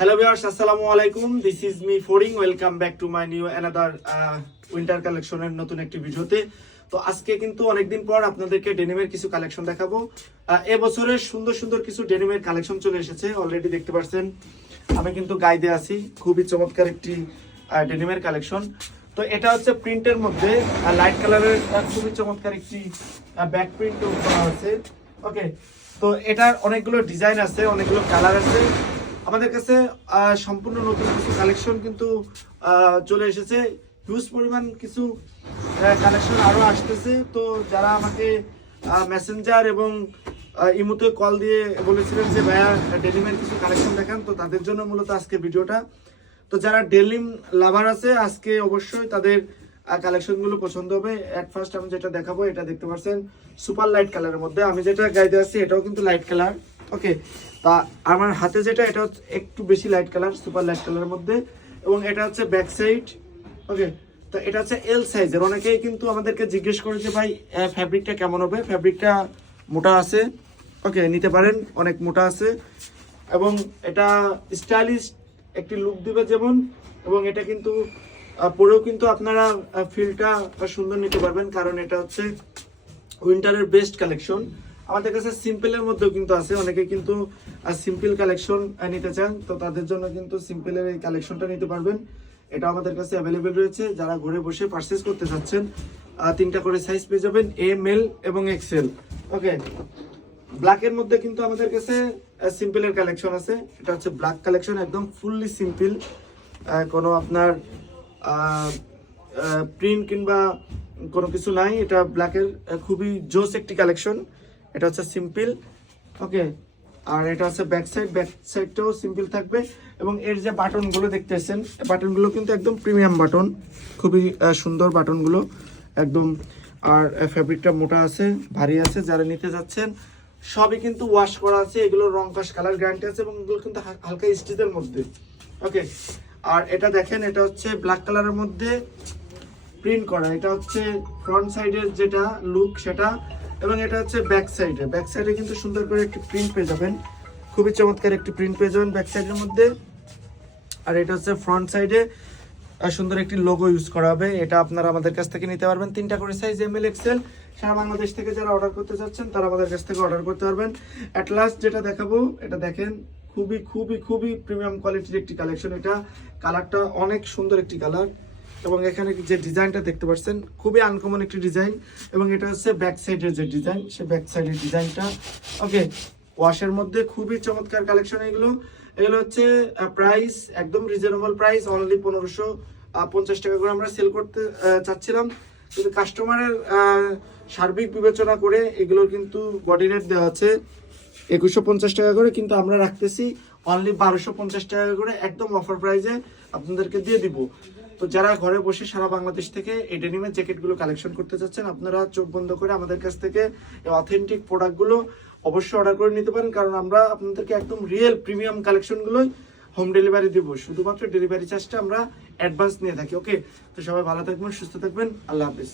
Hello viewers, assalamu alaikum. This is me Foding. Welcome back to my new another winter collection এর নতুন একটি ভিডিওতে। তো আজকে কিন্তু অনেকদিন পর আপনাদেরকে ডেনিমের কিছু কালেকশন দেখাবো। এবছরের সুন্দর সুন্দর কিছু ডেনিমের কালেকশন চলে এসেছে। অলরেডি দেখতে পাচ্ছেন আমি কিন্তু গাইডে আছি। খুবই চমৎকার একটি ডেনিমের কালেকশন। তো এটা হচ্ছে প্রিন্টের মধ্যে লাইট কালারের খুবই চমৎকার একটি ব্যাক প্রিন্ট করা আছে। ওকে, তো এটার অনেকগুলো ডিজাইন আছে, অনেকগুলো কালার আছে। আমাদের কাছে সম্পূর্ণ নতুন কিছু কালেকশন কিন্তু চলে এসেছে। হিউজ পরিমাণ কিছু কালেকশন আরও আসতেছে। তো যারা আমাকে মেসেঞ্জার এবং ইমোতে কল দিয়ে বলেছিলেন যে ভাইয়া ডেনিমের কিছু কালেকশন দেখান, তো তাদের জন্য মূলত আজকে ভিডিওটা। তো যারা ডেনিম লাভার আছে আজকে অবশ্যই তাদের কালেকশনগুলো পছন্দ হবে। অ্যাট ফার্স্ট আমি যেটা দেখাবো এটা দেখতে পাচ্ছেন সুপার লাইট কালারের মধ্যে। আমি যেটা গাইতে আছি এটাও কিন্তু লাইট কালার। ওকে, তা আমার হাতে যেটা এটা হচ্ছে একটু বেশি লাইট কালার, সুপার লাইট কালারের মধ্যে, এবং এটা হচ্ছে ব্যাক সাইড। ওকে, তো এটা হচ্ছে এল সাইজের। অনেকেই কিন্তু আমাদেরকে জিজ্ঞেস করেছে ভাই ফ্যাব্রিকটা কেমন হবে। ফ্যাব্রিকটা মোটা আছে, ওকে নিতে পারেন, অনেক মোটা আছে এবং এটা স্টাইলিশ একটি লুক দিবে যেমন, এবং এটা কিন্তু পরেও কিন্তু আপনারা ফিলটা সুন্দর নিতে পারবেন, কারণ এটা হচ্ছে উইন্টারের বেস্ট কালেকশন। আমাদের কাছে সিম্পলের মধ্যেও কিন্তু আছে, অনেকে কিন্তু সিম্পল কালেকশন নিতে চান, তো তাদের জন্য কিন্তু সিম্পলের এই কালেকশনটা নিতে পারবেন। এটা আমাদের কাছে অ্যাভেলেবেল রয়েছে। যারা ঘরে বসে পারচেস করতে চাচ্ছেন 3টা করে সাইজ পেয়ে যাবেন, এম এল এবং এক্সেল। ওকে, ব্ল্যাকের মধ্যে কিন্তু আমাদের কাছে সিম্পলের কালেকশন আছে। এটা হচ্ছে ব্ল্যাক কালেকশন, একদম ফুললি সিম্পল, কোনো আপনার প্রিন্ট কিংবা কোনো কিছু নাই। এটা ব্ল্যাকের খুবই জোস একটি কালেকশন। এটা হচ্ছে সিম্পল। ওকে, আর এটা হচ্ছে ব্যাক সাইডটাও সিম্পল থাকবে, এবং এর যে বাটনগুলো দেখতেছেন বাটনগুলো কিন্তু একদম প্রিমিয়াম বাটন, খুবই সুন্দর বাটনগুলো একদম। আর ফ্যাব্রিকটা মোটা আছে, ভারী আছে। যারা নিতে যাচ্ছেন সবই কিন্তু ওয়াশ করা আছে, এগুলো রং কস কালার গ্যারান্টি আছে, এবং এগুলো কিন্তু হালকা স্টিচের মধ্যে। ওকে, আর এটা দেখেন এটা হচ্ছে ব্ল্যাক কালারের মধ্যে প্রিন্ট করা। এটা হচ্ছে ফ্রন্ট সাইডের যেটা লুক সেটা, এবং এটা হচ্ছে ব্যাক সাইডে কিন্তু সুন্দর করে একটি প্রিন্ট পেয়ে যাবেন, খুবই চমৎকার একটি প্রিন্ট পেয়ে যাবেন ব্যাক সাইডের মধ্যে। আর এটা হচ্ছে ফ্রন্ট সাইডে সুন্দর একটি লোগো ইউজ করা হবে। এটা আপনারা আমাদের কাছ থেকে নিতে পারবেন 3টা করে সাইজ, এম এল এক্সেল। সারা বাংলাদেশ থেকে যারা অর্ডার করতে চাচ্ছেন তারা আমাদের কাছ থেকে অর্ডার করতে পারবেন। অ্যাট লাস্ট যেটা দেখাবো এটা দেখেন, খুবই খুবই খুবই প্রিমিয়াম কোয়ালিটির একটি কালেকশন। এটা কালারটা অনেক সুন্দর একটি কালার, এবং এখানে যে ডিজাইনটা দেখতে পাচ্ছেন খুবই আনকমন একটি ডিজাইন, এবং এটা হচ্ছে ব্যাক সাইডের যে ডিজাইন, সে ব্যাক সাইডের ডিজাইনটা। ওকে, ওয়াশের মধ্যে খুবই চমৎকার কালেকশন এগুলো হচ্ছে প্রাইস একদম রিজনেবল প্রাইস, অনলি 1550 টাকা করে আমরা সেল করতে চাচ্ছিলাম, কিন্তু কাস্টমারের সার্বিক বিবেচনা করে এগুলোর কিন্তু বডি রেট দেওয়া আছে 2150 টাকা করে, কিন্তু আমরা রাখতেছি অনলি 1250 টাকা করে, একদম অফার প্রাইসে আপনাদেরকে দিয়ে দিব। তো যারা ঘরে বসে সারা বাংলাদেশ থেকে এই ডেনিমের জ্যাকেটগুলো কালেকশন করতে চাচ্ছেন, আপনারা চোখ বন্ধ করে আমাদের কাছ থেকে এই অথেন্টিক প্রোডাক্টগুলো অবশ্যই অর্ডার করে নিতে পারেন, কারণ আমরা আপনাদেরকে একদম রিয়েল প্রিমিয়াম কালেকশনগুলোই হোম ডেলিভারি দিব। শুধুমাত্র ডেলিভারি চার্জটা আমরা অ্যাডভান্স নিয়ে থাকি। ওকে, তো সবাই ভালো থাকবেন, সুস্থ থাকবেন, আল্লাহ হাফেজ।